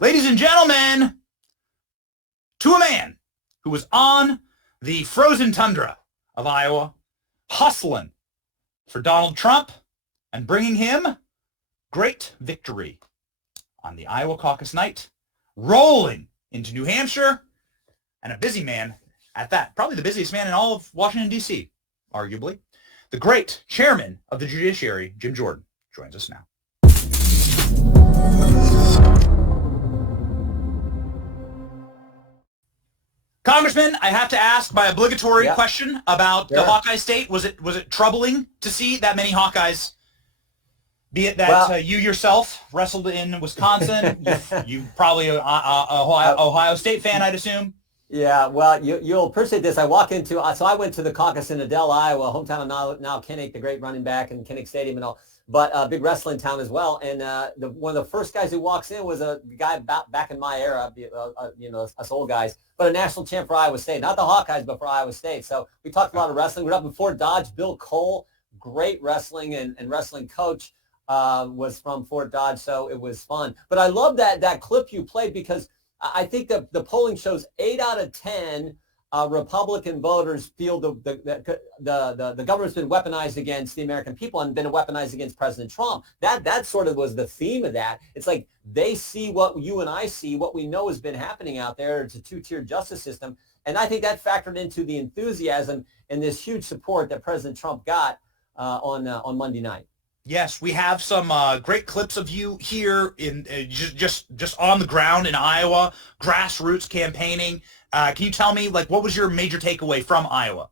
Ladies and gentlemen, to a man who was on the frozen tundra of Iowa, hustling for Donald Trump and bringing him great victory on the Iowa caucus night, rolling into New Hampshire, and a busy man at that, probably the busiest man in all of Washington, D.C., arguably. The great chairman of the judiciary, Jim Jordan, joins us now. Congressman, I have to ask my obligatory question about the Hawkeye State. Was it troubling to see that many Hawkeyes, be it that you yourself wrestled in Wisconsin, you probably an Ohio State fan, I'd assume? Yeah, well, you'll appreciate this. I went to the caucus in Adel, Iowa, hometown of now Kinnick, the great running back, and Kinnick Stadium and all, but a big wrestling town as well. And one of the first guys who walks in was a guy back in my era, us old guys, but a national champ for Iowa State, not the Hawkeyes, but for Iowa State. So we talked a lot of wrestling. We were up in Fort Dodge. Bill Cole, great wrestling and wrestling coach, was from Fort Dodge, so it was fun. But I love that clip you played because I think the polling shows 8 out of 10 Republican voters feel the government's been weaponized against the American people and been weaponized against President Trump. That sort of was the theme of that. It's like they see what you and I see, what we know has been happening out there. It's a two-tiered justice system. And I think that factored into the enthusiasm and this huge support that President Trump got on Monday night. Yes, we have some great clips of you here in just on the ground in Iowa, grassroots campaigning. Can you tell me, what was your major takeaway from Iowa?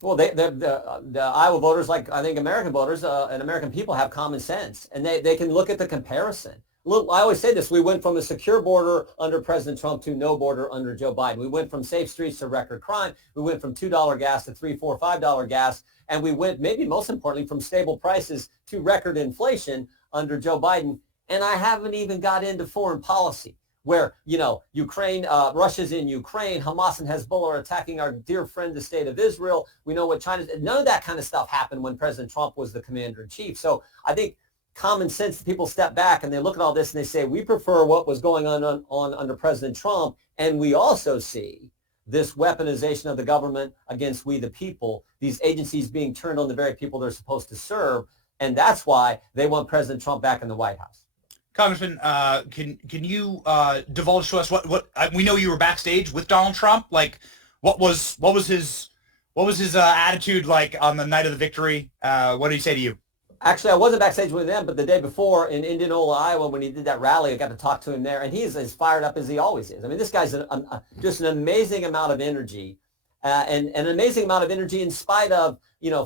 Well, the Iowa voters, like I think American voters and American people, have common sense, and they can look at the comparison. Look, I always say this: we went from a secure border under President Trump to no border under Joe Biden. We went from safe streets to record crime. We went from $2 gas to $3, $4, $5 gas. And we went, maybe most importantly, from stable prices to record inflation under Joe Biden. And I haven't even got into foreign policy where, Ukraine, Russia's in Ukraine, Hamas and Hezbollah are attacking our dear friend, the state of Israel. We know what China's, none of that kind of stuff happened when President Trump was the commander in chief. So I think common sense, people step back and they look at all this and they say, we prefer what was going on under President Trump. And we also see this weaponization of the government against we the people, these agencies being turned on the very people they're supposed to serve. And that's why they want President Trump back in the White House. Congressman, can you divulge to us what we know you were backstage with Donald Trump? What was his attitude like on the night of the victory? What did he say to you? Actually, I wasn't backstage with him, but the day before in Indianola, Iowa, when he did that rally, I got to talk to him there, and he's as fired up as he always is. I mean, this guy's just an amazing amount of energy, and an amazing amount of energy in spite of,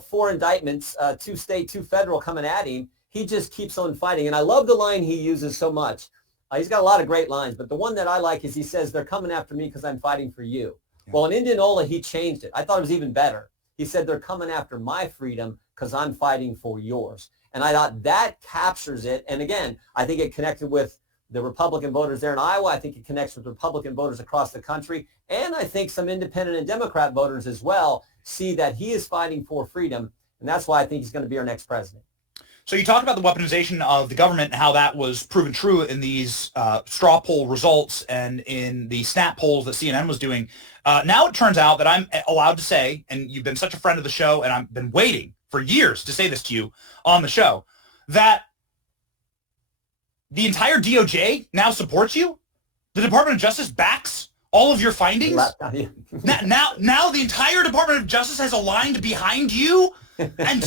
4 indictments, 2 state, 2 federal coming at him. He just keeps on fighting, and I love the line he uses so much. He's got a lot of great lines, but the one that I like is he says, they're coming after me because I'm fighting for you. Yeah. Well, in Indianola, he changed it. I thought it was even better. He said, they're coming after my freedom because I'm fighting for yours. And I thought that captures it. And again, I think it connected with the Republican voters there in Iowa. I think it connects with Republican voters across the country. And I think some independent and Democrat voters as well see that he is fighting for freedom. And that's why I think he's going to be our next president. So you talked about the weaponization of the government and how that was proven true in these straw poll results and in the snap polls that CNN was doing. Now it turns out that I'm allowed to say, and you've been such a friend of the show, and I've been waiting for years to say this to you on the show, that the entire DOJ now supports you. The Department of Justice backs all of your findings. Now the entire Department of Justice has aligned behind you and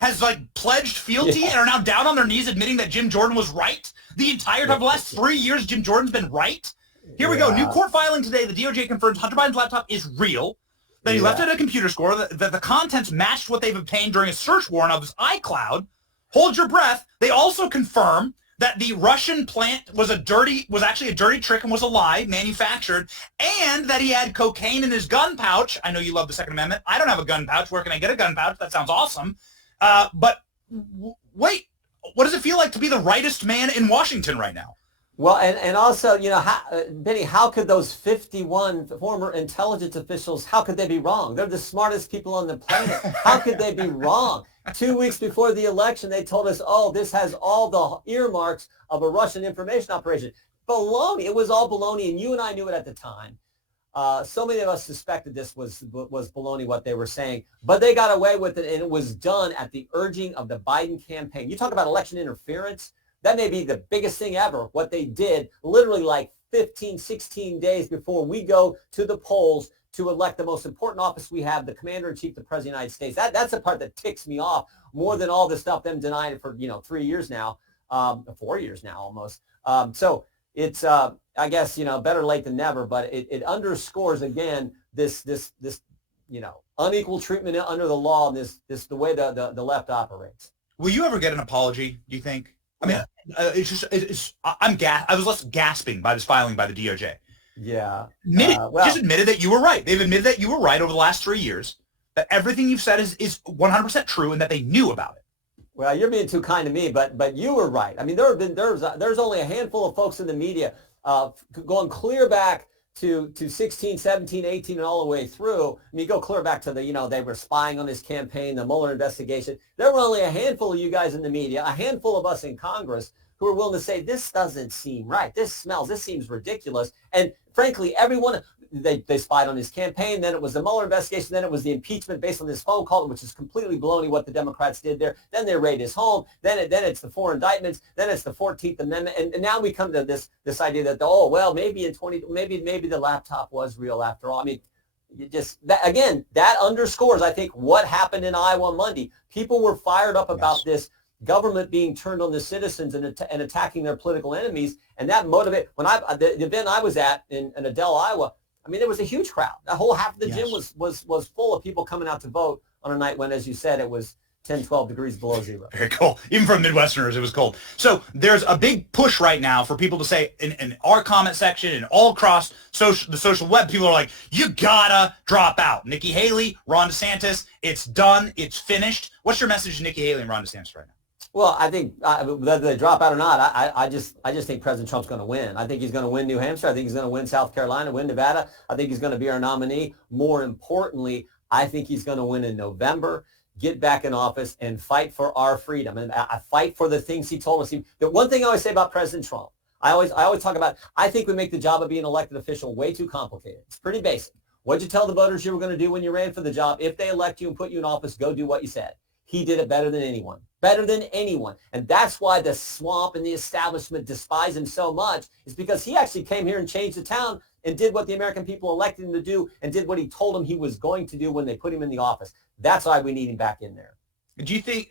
has pledged fealty and are now down on their knees admitting that Jim Jordan was right. The entire time, the last 3 years, Jim Jordan's been right. Here we go. New court filing today. The DOJ confirms Hunter Biden's laptop is real. That he left it at a computer store, that the contents matched what they've obtained during a search warrant of his iCloud. Hold your breath. They also confirm that the Russian plant was actually a dirty trick and was a lie, manufactured, and that he had cocaine in his gun pouch. I know you love the Second Amendment. I don't have a gun pouch. Where can I get a gun pouch? That sounds awesome. But wait, what does it feel like to be the rightest man in Washington right now? Well, and also, Benny, how could those 51 former intelligence officials, how could they be wrong? They're the smartest people on the planet. How could they be wrong? 2 weeks before the election, they told us, oh, this has all the earmarks of a Russian information operation. baloney. It was all baloney, and you and I knew it at the time. So many of us suspected this was baloney, what they were saying, but they got away with it, and it was done at the urging of the Biden campaign. You talk about election interference. That may be the biggest thing ever, what they did literally like 15, 16 days before we go to the polls to elect the most important office we have, the commander-in-chief, the president of the United States. That's the part that ticks me off more than all the stuff, them denying it for, 3 years now, 4 years now almost. So it's, I guess, better late than never, but it underscores again this unequal treatment under the law and the way the left operates. Will you ever get an apology, do you think? I mean, I was less gasping by this filing by the DOJ. Yeah. Just admitted that you were right. They've admitted that you were right over the last 3 years, that everything you've said is 100% true and that they knew about it. Well, you're being too kind to me, but you were right. I mean, there's only a handful of folks in the media going clear back to 16, 17, 18, and all the way through. I mean, you go clear back to they were spying on his campaign, the Mueller investigation. There were only a handful of you guys in the media, a handful of us in Congress who were willing to say, this doesn't seem right. This seems ridiculous. And frankly, everyone, they spied on his campaign. Then it was the Mueller investigation. Then it was the impeachment based on this phone call, which is completely baloney what the Democrats did there. Then they raid his home. Then it's the 4 indictments. Then it's the 14th Amendment. And now we come to this idea that, maybe the laptop was real after all. I mean, that underscores, I think, what happened in Iowa on Monday. People were fired up about this government being turned on the citizens and attacking their political enemies. And that motivated, the event I was at in Adele, Iowa, I mean, there was a huge crowd. The whole half of the gym was full of people coming out to vote on a night when, as you said, it was 10, 12 degrees below zero. Very cool. Even for Midwesterners, it was cold. So there's a big push right now for people to say in our comment section and all across the social web, people are like, you gotta drop out. Nikki Haley, Ron DeSantis, it's done. It's finished. What's your message to Nikki Haley and Ron DeSantis right now? Well, I think whether they drop out or not, I just think President Trump's going to win. I think he's going to win New Hampshire. I think he's going to win South Carolina, win Nevada. I think he's going to be our nominee. More importantly, I think he's going to win in November, get back in office, and fight for our freedom. And I fight for the things he told us. The one thing I always say about President Trump, I always talk about, I think we make the job of being an elected official way too complicated. It's pretty basic. What'd you tell the voters you were going to do when you ran for the job? If they elect you and put you in office, go do what you said. He did it better than anyone. And that's why the swamp and the establishment despise him so much, is because he actually came here and changed the town and did what the American people elected him to do and did what he told them he was going to do when they put him in the office. That's why we need him back in there. Do you think,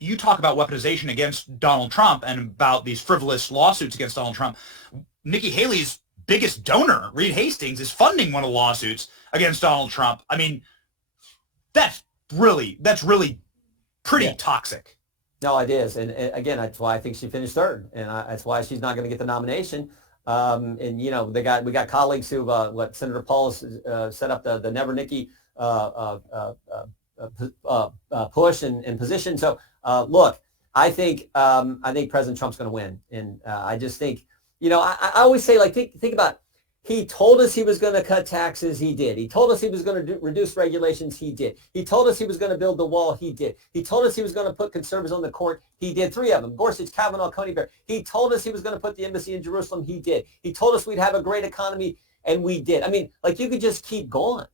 you talk about weaponization against Donald Trump and about these frivolous lawsuits against Donald Trump. Nikki Haley's biggest donor, Reed Hastings, is funding one of the lawsuits against Donald Trump. I mean, that's really pretty toxic. No, it is. And again, that's why I think she finished third. And that's why she's not going to get the nomination. We got colleagues who, Senator Paul has set up the Never Nikki push and position. So, look, I think President Trump's going to win. And I just think, I always say, think about it. He told us he was going to cut taxes. He did. He told us he was going to reduce regulations. He did. He told us he was going to build the wall. He did. He told us he was going to put conservatives on the court. He did. 3 of them. Gorsuch, Kavanaugh, Coney Barrett. He told us he was going to put the embassy in Jerusalem. He did. He told us we'd have a great economy, and we did. I mean, you could just keep going.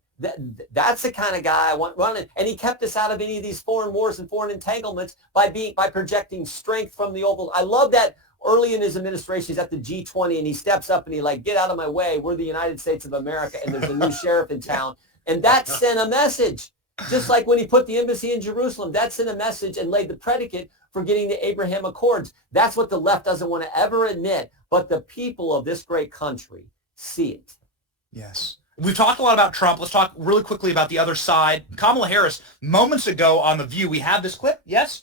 That's the kind of guy I want running. And he kept us out of any of these foreign wars and foreign entanglements by projecting strength from the Oval. I love that. Early in his administration, he's at the G20, and he steps up and he get out of my way. We're the United States of America, and there's a new sheriff in town. And that sent a message. Just like when he put the embassy in Jerusalem, that sent a message and laid the predicate for getting the Abraham Accords. That's what the left doesn't want to ever admit, but the people of this great country see it. Yes. We've talked a lot about Trump. Let's talk really quickly about the other side. Kamala Harris, moments ago on The View, we have this clip, yes?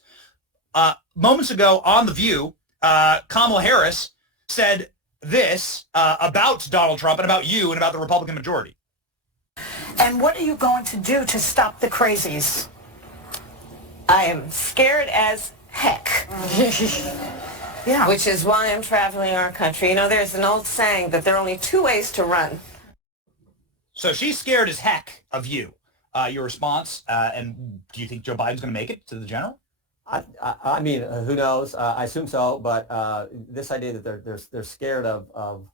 Moments ago on The View, Kamala Harris said this about Donald Trump and about you and about the Republican majority. And what are you going to do to stop the crazies? I am scared as heck. Yeah. Which is why I'm traveling our country. There's an old saying that there are only 2 ways to run. So she's scared as heck of you. Your response, and do you think Joe Biden's going to make it to the general? I mean, who knows? I assume so, but this idea that they're scared of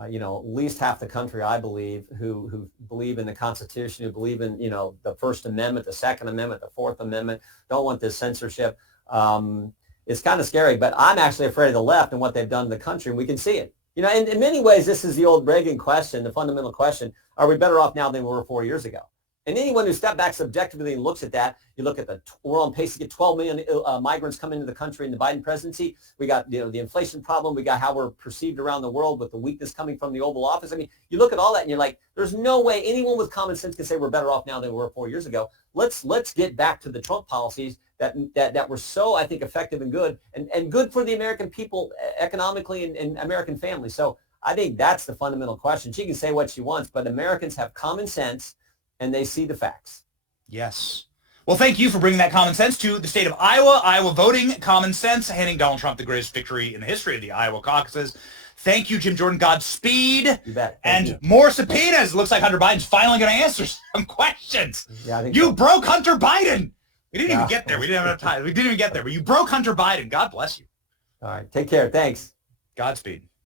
at least half the country, I believe, who believe in the Constitution, who believe in, the First Amendment, the Second Amendment, the Fourth Amendment, don't want this censorship. It's kind of scary, but I'm actually afraid of the left and what they've done to the country, and we can see it. In many ways, this is the old Reagan question, the fundamental question: are we better off now than we were 4 years ago? And anyone who steps back subjectively and looks at that, you look at we're on pace to get 12 million migrants coming into the country in the Biden presidency. We got the inflation problem. We got how we're perceived around the world with the weakness coming from the Oval Office. I mean, you look at all that and you're like, there's no way anyone with common sense can say we're better off now than we were 4 years ago. Let's get back to the Trump policies that were so, I think, effective and good and good for the American people economically and American families. So I think that's the fundamental question. She can say what she wants, but Americans have common sense and they see the facts. Yes. Well, thank you for bringing that common sense to the state of Iowa. Iowa voting, common sense, handing Donald Trump the greatest victory in the history of the Iowa caucuses. Thank you, Jim Jordan. Godspeed. You bet. And more subpoenas. It looks like Hunter Biden's finally going to answer some questions. Yeah, I think you so. broke Hunter Biden. We didn't even get there. We didn't have enough time. We didn't even get there. But you broke Hunter Biden. God bless you. All right. Take care. Thanks. Godspeed.